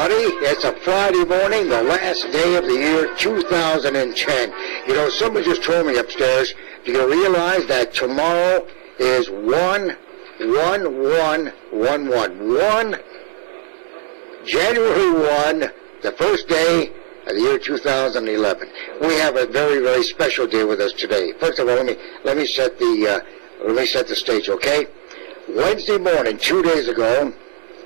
everybody. It's a Friday morning, the last day of the year 2010. You know, someone just told me upstairs, do you realize that tomorrow is 1/1/1/1? January 1, the first day of the year 2011. We have a very, very special day with us today. First of all, let me set the stage, okay? Wednesday morning, 2 days ago,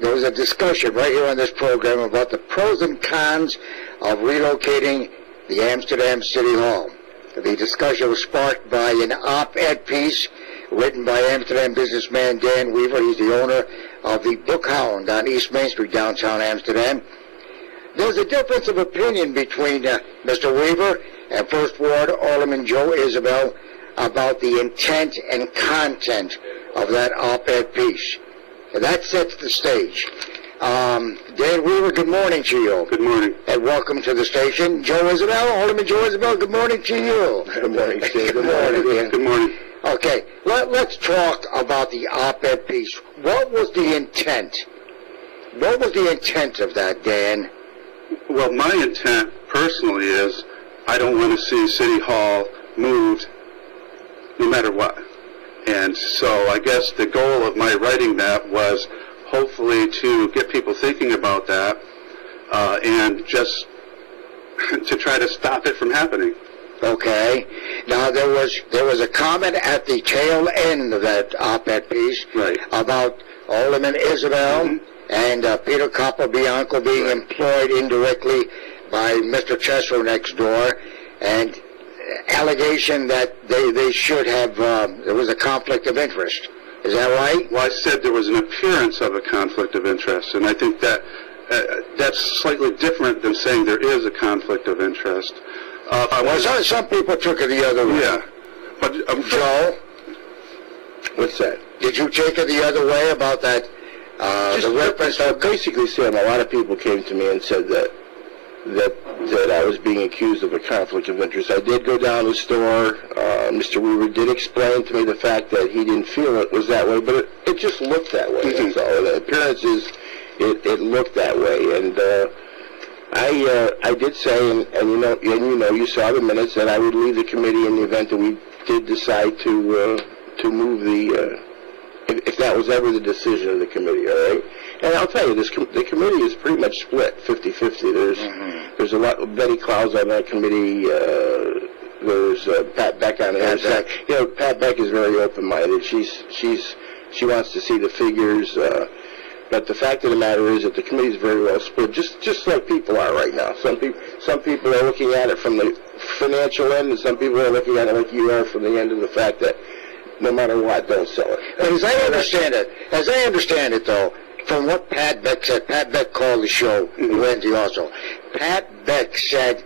there was a discussion right here on this program about the pros and cons of relocating the Amsterdam City Hall. The discussion was sparked by an op-ed piece written by Amsterdam businessman Dan Weaver. He's the owner of the Book Hound on East Main Street, downtown Amsterdam. There's a difference of opinion between Mr. Weaver and First Ward Alderman Joe Isabel about the intent and content of that op-ed piece. And that sets the stage. Dan Weaver, good morning to you. Good morning. And welcome to the station. Joe Isabel, Alderman Joe Isabel, good morning to you. Good morning, Steve. Good morning. Good morning. Okay, let's talk about the op-ed piece. What was the intent? What was the intent of that, Dan? Well, my intent personally is I don't want to see City Hall moved no matter what. And so I guess the goal of my writing that was hopefully to get people thinking about that and just to try to stop it from happening. Okay. Now there was a comment at the tail end of that op-ed piece about Alderman Isabel and Peter Capobianco being employed indirectly by Mr. Tesoro next door, and allegation that they should have, there was a conflict of interest. Is that right? Well, I said there was an appearance of a conflict of interest, and I think that that's slightly different than saying there is a conflict of interest. Some people took it the other way. Yeah. But, Joe? What's that? Did you take it the other way about that, the reference? Basically, Sam, a lot of people came to me and said that I was being accused of a conflict of interest. I did go down to the store. Mr. Weaver did explain to me the fact that he didn't feel it was that way, but it just looked that way. That's all. The appearances, it looked that way. And I did say, and you saw the minutes, that I would leave the committee in the event that we did decide to move the, if that was ever the decision of the committee, all right? And I'll tell you, the committee is pretty much split 50-50. There's a lot of Betty Clouds on that committee. There's Pat Beck on the other side. You know, Pat Beck is very open-minded. She wants to see the figures. But the fact of the matter is that the committee is very well split, just like people are right now. Some people are looking at it from the financial end, and some people are looking at it like you are from the end of the fact that no matter what, don't sell it. But as I understand it, though, from what Pat Beck said, Pat Beck called the show Wednesday also. Pat Beck said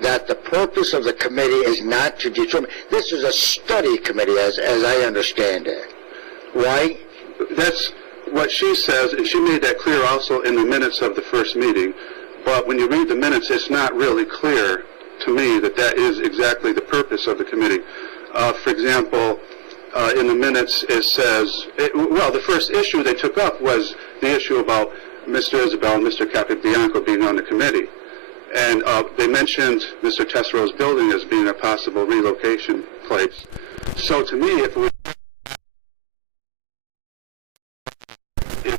that the purpose of the committee is not to determine. This is a study committee, as I understand it. Right? That's what she says, and she made that clear also in the minutes of the first meeting. But when you read the minutes, it's not really clear to me that is exactly the purpose of the committee. For example, in the minutes it says, the first issue they took up was the issue about Mr. Isabel and Mr. Capobianco being on the committee. And they mentioned Mr. Tesoro's building as being a possible relocation place. So to me, if it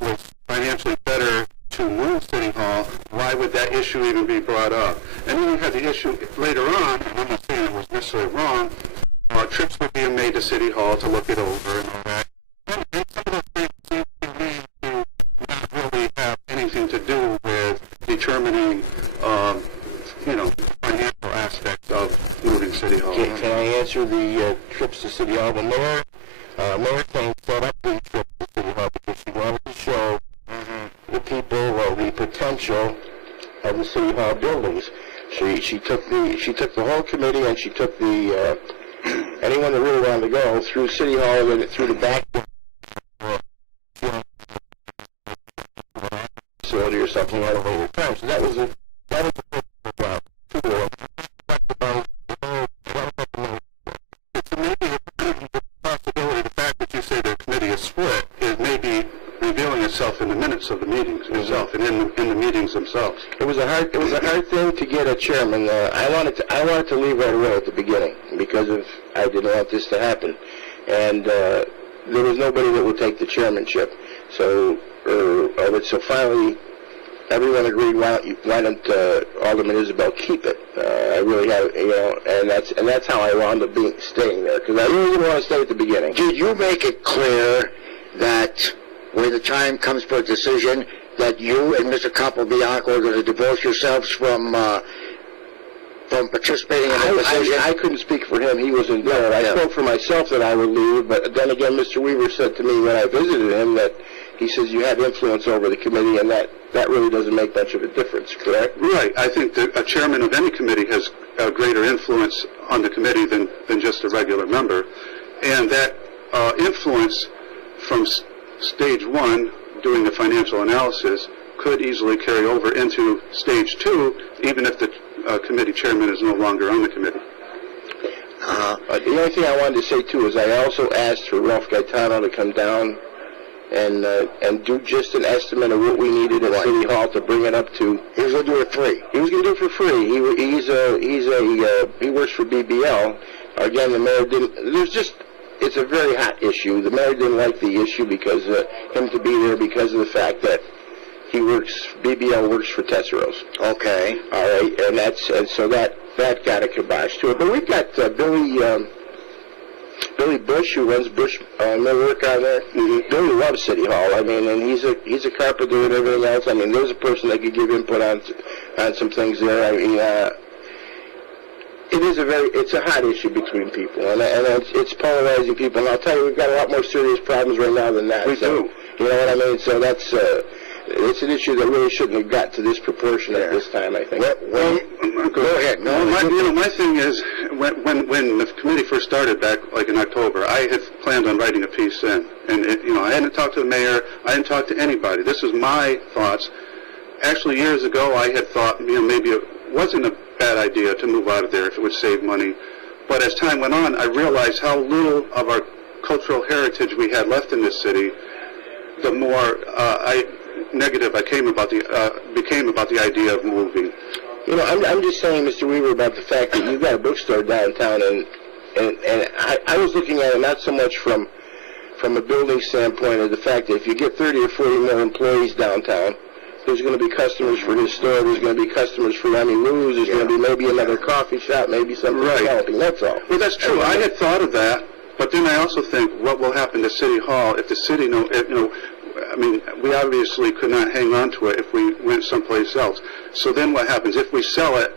was financially better to move City Hall, why would that issue even be brought up? And then we had the issue later on, and I'm not saying it was necessarily wrong, trips were being made to City Hall to look it over and all that. And some of those things seem to me to not really have anything to do with determining, financial aspects of moving City Hall. Can I answer the trips to City Hall? The mayor claimed set up these trips to City Hall because she wanted to show the people the potential of the City Hall buildings. She took the whole committee, and she took the anyone that really wanted to go through City Hall and through the back facility or something at a later time. So that was a So maybe the possibility, the fact that you say the committee is split, is maybe revealing itself in the minutes minutes of the meetings itself and in the meetings themselves. It was a hard thing to get a chairman. I wanted to leave right away at the beginning because I didn't want this to happen, and there was nobody that would take the chairmanship. So finally, everyone agreed. Why don't Alderman Isabel keep it? I really have, and that's how I wound up staying there because I really didn't want to stay at the beginning. Did you make it clear that when the time comes for a decision that you and Mr. Capobianco are going to divorce yourselves from participating in the decision? I couldn't speak for him. He wasn't there. I spoke for myself that I would leave, but then again, Mr. Weaver said to me when I visited him that he says you have influence over the committee, and that really doesn't make much of a difference, correct? Right. I think that a chairman of any committee has a greater influence on the committee than just a regular member, and that influence from stage one, doing the financial analysis, could easily carry over into stage two, even if the committee chairman is no longer on the committee. The only thing I wanted to say, too, is I also asked for Ralph Gaetano to come down and do just an estimate of what we needed at City Hall to bring it up to. He was going to do it free. He was going to do it for free. He works for BBL. Again, the mayor didn't. It's a very hot issue. The mayor didn't like the issue because him to be there because of the fact that BBL works for Tesseros. Okay. All right, and so that got a kibosh to it. But we've got Billy Bush, who runs Bush Millwork on there. Mm-hmm. Billy loves City Hall. I mean, and he's a carpenter and everything else. I mean, there's a person that could give input on some things there. I mean, it's a hot issue between people, and it's polarizing people. And I'll tell you, we've got a lot more serious problems right now than that. We do. You know what I mean? So that's it's an issue that really shouldn't have got to this proportion at this time, I think. Well, go ahead. No, my thing is, when the committee first started back, like in October, I had planned on writing a piece then. And, I hadn't talked to the mayor. I hadn't talked to anybody. This is my thoughts. Actually, years ago, I had thought, maybe it wasn't a bad idea to move out of there if it would save money. But as time went on, I realized how little of our cultural heritage we had left in this city, the more negative I became about the idea of moving. I'm just saying, Mr. Weaver, about the fact that you've got a bookstore downtown, and I was looking at it not so much from a building standpoint of the fact that if you get 30 or 40 more employees downtown, there's going to be customers for his store, there's going to be customers for Remy Lou's, there's going to be maybe another coffee shop, maybe something developing, that's all. Well, that's true. I had thought of that, but then I also think what will happen to City Hall if the city, we obviously could not hang on to it if we went someplace else. So then what happens? If we sell it,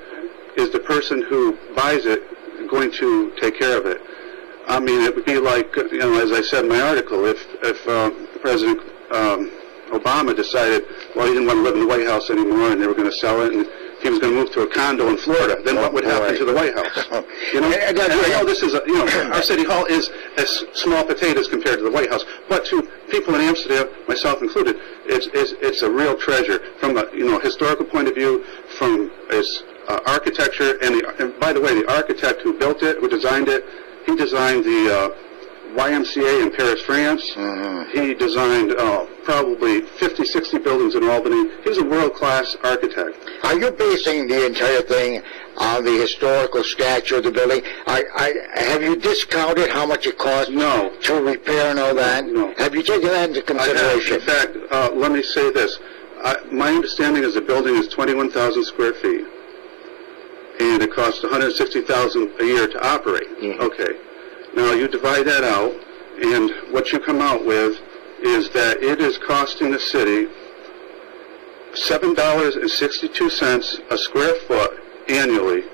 is the person who buys it going to take care of it? I mean, it would be like, as I said in my article, if President Obama decided, well, he didn't want to live in the White House anymore and they were going to sell it, and he was going to move to a condo in Florida, then what would happen to the White House? And I know this is, our City Hall is as small potatoes compared to the White House, but to people in Amsterdam, myself included, it's a real treasure from a historical point of view, from its architecture, and by the way, the architect who built it, who designed it, he designed the YMCA in Paris, France. Mm-hmm. He designed probably 50, 60 buildings in Albany. He's a world-class architect. Are you basing the entire thing on the historical stature of the building? Have you discounted how much it costs to repair and all that? No. Have you taken that into consideration? In fact, let me say this. My understanding is the building is 21,000 square feet, and it costs $160,000 a year to operate. Mm-hmm. Okay. Now, you divide that out, and what you come out with is that it is costing the city $7.62 a square foot annually,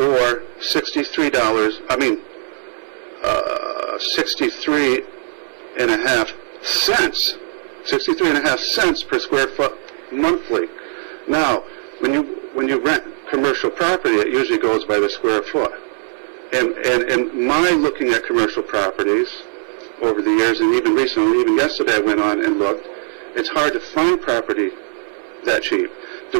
or $63.5 per square foot monthly. Now, when you rent commercial property, it usually goes by the square foot. And my looking at commercial properties over the years, and even recently, even yesterday I went on and looked, it's hard to find property that cheap.